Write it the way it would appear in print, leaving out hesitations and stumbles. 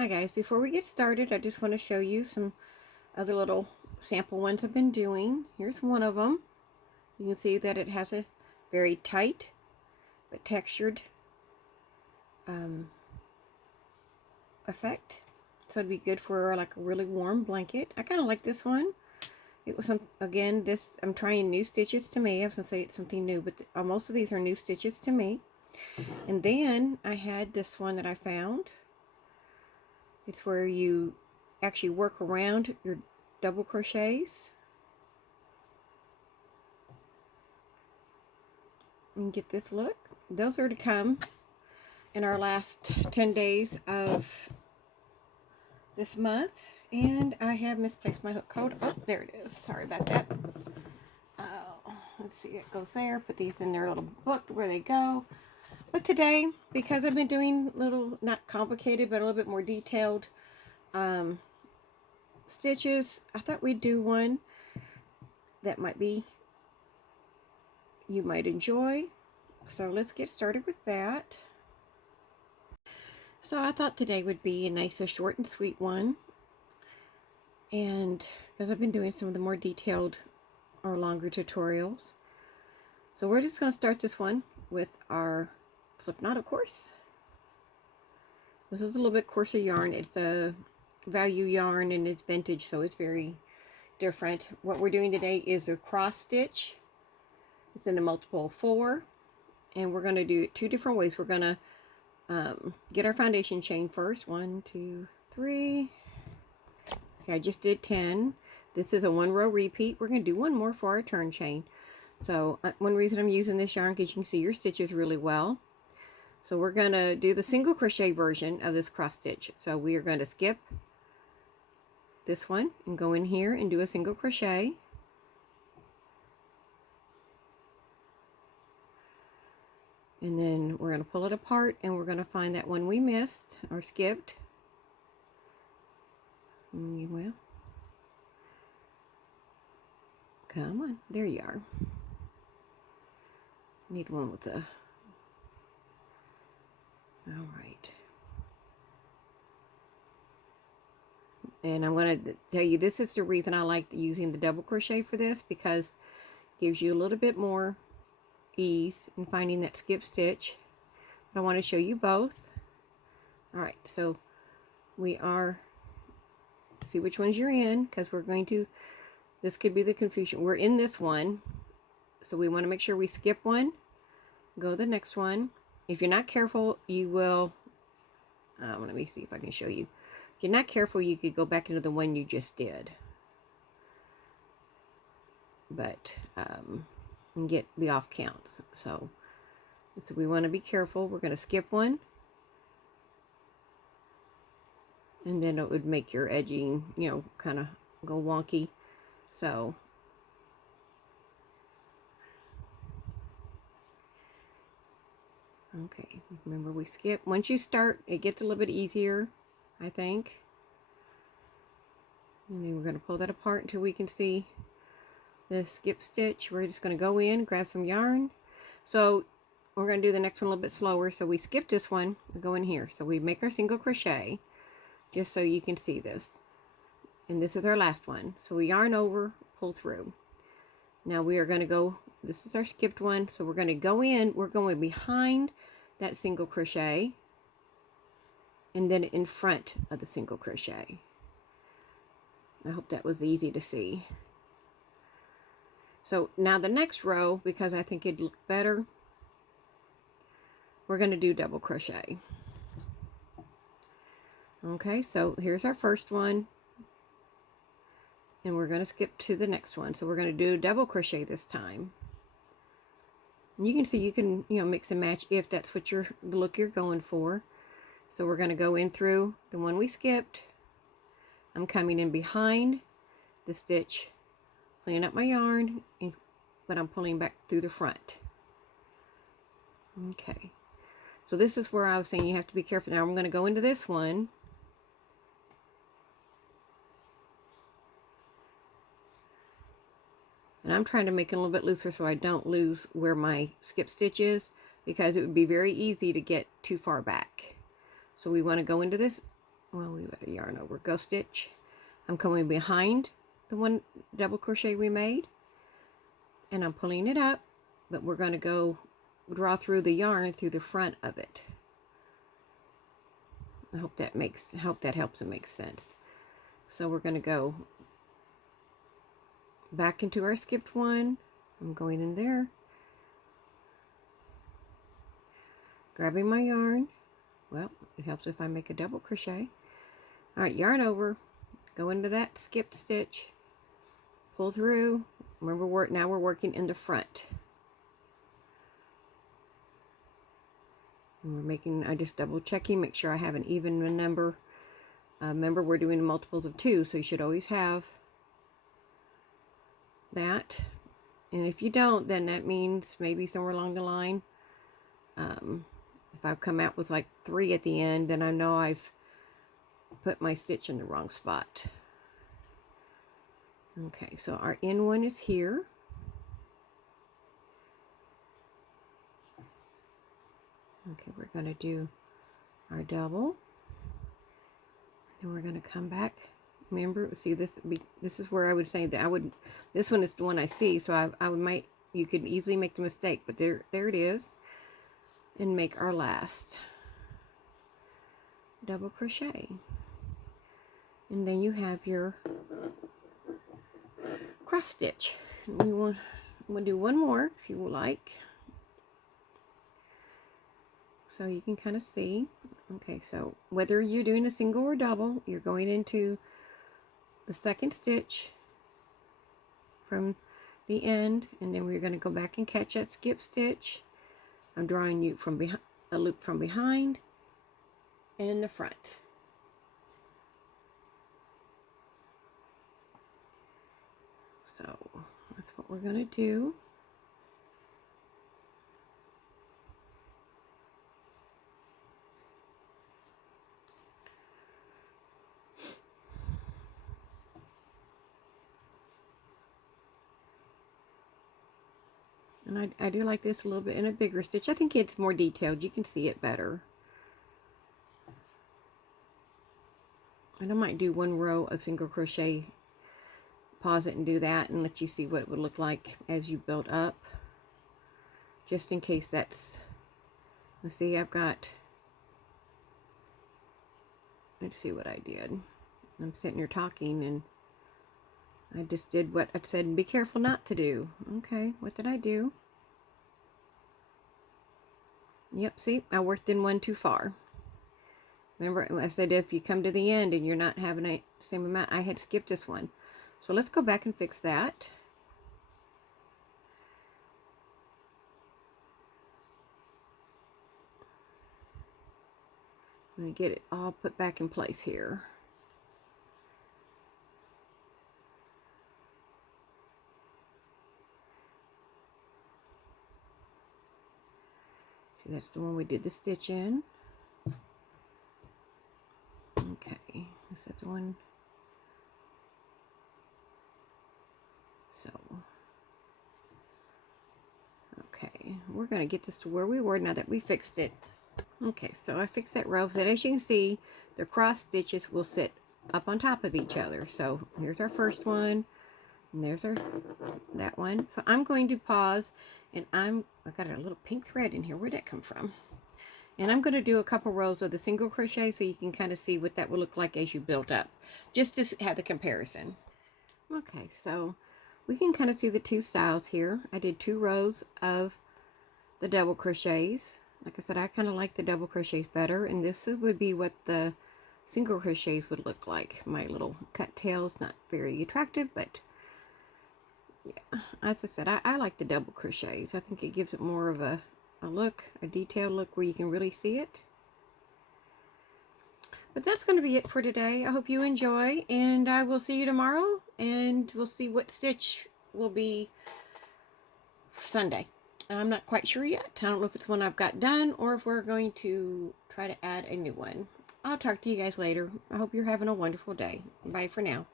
Hi guys, before we get started, I just want to show you some other little sample ones I've been doing. Here's one of them. You can see that it has a very tight but textured effect. So it'd be good for like a really warm blanket. I kind of like this one. It was again, I'm trying new stitches to me. I was going to say it's something new, but most of these are new stitches to me. And then I had this one that I found. It's where you actually work around your double crochets and get this look. Those are to come in our last 10 days of this month. And I have misplaced my hook code. Oh, there it is. Sorry about that. Let's see, it goes there. Put these in their little book where they go. But today, because I've been doing little, not complicated, but a little bit more detailed stitches, I thought we'd do one that you might enjoy. So let's get started with that. So I thought today would be a nice, short and sweet one. And because I've been doing some of the more detailed or longer tutorials. So we're just going to start this one with our slip knot, of course. This is a little bit coarser yarn. It's a value yarn and it's vintage, so it's very different. What we're doing today is a cross stitch. It's in a multiple of 4, and we're going to do it 2 different ways. We're going to get our foundation chain first. 1, 2, 3. Okay, I just did 10. This is a 1 row repeat. We're going to do 1 more for our turn chain. So one reason I'm using this yarn, because you can see your stitches really well. So we're going to do the single crochet version of this cross stitch. So we are going to skip this one and go in here and do a single crochet. And then we're going to pull it apart and we're going to find that one we missed or skipped. Well, come on, there you are. Need one with the, all right. And I'm going to tell you, this is the reason I like using the double crochet for this, because it gives you a little bit more ease in finding that skip stitch. But I want to show you both. All right, so we are, see which ones you're in, because we're going to, this could be the confusion. We're in this one, so we want to make sure we skip one, go to the next one. If you're not careful, you will, let me see if I can show you. If you're not careful, you could go back into the one you just did. But, and be off count. So we want to be careful. We're going to skip one. And then it would make your edging, kind of go wonky. So okay, remember we skip. Once you start, it gets a little bit easier, I think. And then we're going to pull that apart until we can see the skip stitch. We're just going to go in, grab some yarn. So we're going to do the next one a little bit slower. So we skip this one, we go in here. So we make our single crochet, just so you can see this. And this is our last one. So we yarn over, pull through. Now we are going to go, this is our skipped one, so we're going to go in, we're going behind that single crochet, and then in front of the single crochet. I hope that was easy to see. So now the next row, because I think it'd look better, we're going to do double crochet. Okay, so here's our first one. And we're going to skip to the next one. So we're going to do double crochet this time. And you can see you can, mix and match if that's what the look you're going for. So we're going to go in through the one we skipped. I'm coming in behind the stitch, pulling up my yarn, but I'm pulling back through the front. Okay. So this is where I was saying you have to be careful. Now I'm going to go into this one. And I'm trying to make it a little bit looser so I don't lose where my skip stitch is, because it would be very easy to get too far back. So we want to go into this well, we got a yarn over, ghost stitch. I'm coming behind the one double crochet we made, and I'm pulling it up, but we're going to go draw through the yarn through the front of it. I hope that helps and makes sense. So we're going to go back into our skipped one. I'm going in there, grabbing my yarn. Well, it helps if I make a double crochet. All right, yarn over, go into that skipped stitch, pull through. Remember, now we're working in the front. And we're making, I just double checking, make sure I have an even number. Remember, we're doing multiples of 2, so you should always have that. And if you don't, then that means maybe somewhere along the line, if I've come out with like 3 at the end, then I know I've put my stitch in the wrong spot. Okay, so our end one is here. Okay, we're going to do our double, and we're going to come back. Remember, see, this is where I would say that this one is the one I see, so you could easily make the mistake, but there it is, and make our last double crochet, and then you have your cross stitch. We want to do one more if you would like, so you can kind of see. Okay, so whether you're doing a single or double, you're going into the second stitch from the end, and then we're going to go back and catch that skip stitch. I'm drawing you from behind, a loop from behind and in the front. So that's what we're going to do. And I do like this a little bit in a bigger stitch. I think it's more detailed. You can see it better. And I might do one row of single crochet, pause it and do that, and let you see what it would look like as you build up. Just in case that's, let's see, let's see what I did. I'm sitting here talking and I just did what I said, be careful not to do. Okay, what did I do? Yep, see, I worked in one too far. Remember, I said if you come to the end and you're not having the same amount, I had skipped this one. So let's go back and fix that. I'm going to get it all put back in place here. See, that's the one we did the stitch in. Okay, is that the one? So, okay, we're going to get this to where we were now that we fixed it. Okay, so I fixed that row, so as you can see, the cross stitches will sit up on top of each other. So here's our first one, and there's that one. So I'm going to pause, and I've got a little pink thread in here. Where'd that come from? And I'm going to do a couple rows of the single crochet so you can kind of see what that will look like as you build up, just to have the comparison. Okay, so we can kind of see the two styles here. I did 2 rows of the double crochets. Like I said, I kind of like the double crochets better, and this would be what the single crochets would look like. My little cut tail is not very attractive, but yeah, as I said, I like the double crochets. I think it gives it more of a look, a detailed look where you can really see it. But that's going to be it for today. I hope you enjoy, and I will see you tomorrow, and we'll see what stitch will be Sunday. I'm not quite sure yet. I don't know if it's one I've got done or if we're going to try to add a new one. I'll talk to you guys later. I hope you're having a wonderful day. Bye for now.